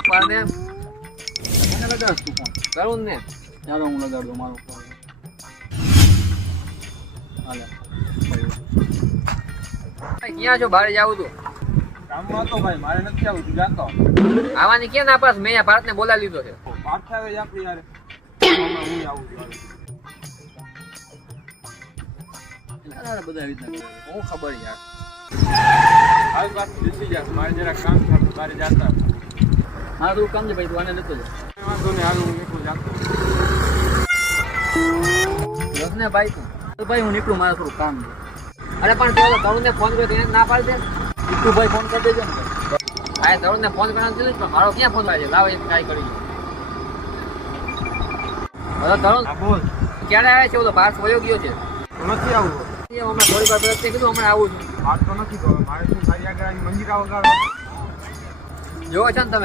ઉપર ને મને લગાડ તું ફોન. કરું ને ચાલો હું લગાડ દઉં મારો ફોન. હાલે. ક્યાં છો? બહાર જાવું તું? કામમાં હતો ભાઈ, મારે નથી આવું, તું જાતો. આવવાની ક્યાં ના પાસ? મેં અહીંયા ભારતને બોલાવી લીધો છે. પાર્થ આવે જ આપણી યાર. હમણાં હું આવું છું. એટલે બધા રીતના કરે. હું ખબર યાર. આવી વાત બેસી જા, મારે જરા કામ છે, બારે જાતા. હા તું કામ છે ભાઈ, તું આને નતો જા. વાંધો નહીં, હાલ હું એકલો જાતો. રસને ભાઈ તું. તો ભાઈ હું નીકળું, મારે થોડું કામ છે. અરે પણ પેલો તરુણને ફોન કર્યો તો એને ના પાડી દે. તું ભાઈ ફોન કરી દેજો ને. હા તરુણને ફોન કરવાનું છે પણ મારો ક્યાં ફોન આવે છે? લાવો એક ટ્રાય કરી. હવે તરુણ હા બોલ. ક્યારે આવે છે? ઓલો બહાર વયો ગયો છે. તો નથી આવું. હમણાં થોડી વાર પહેલા કીધું હમણાં આવું છું. વાત તો નથી, તો મારે શું મારી આગળ મંજીરા વગાડવા. જોવો છો ને તમે.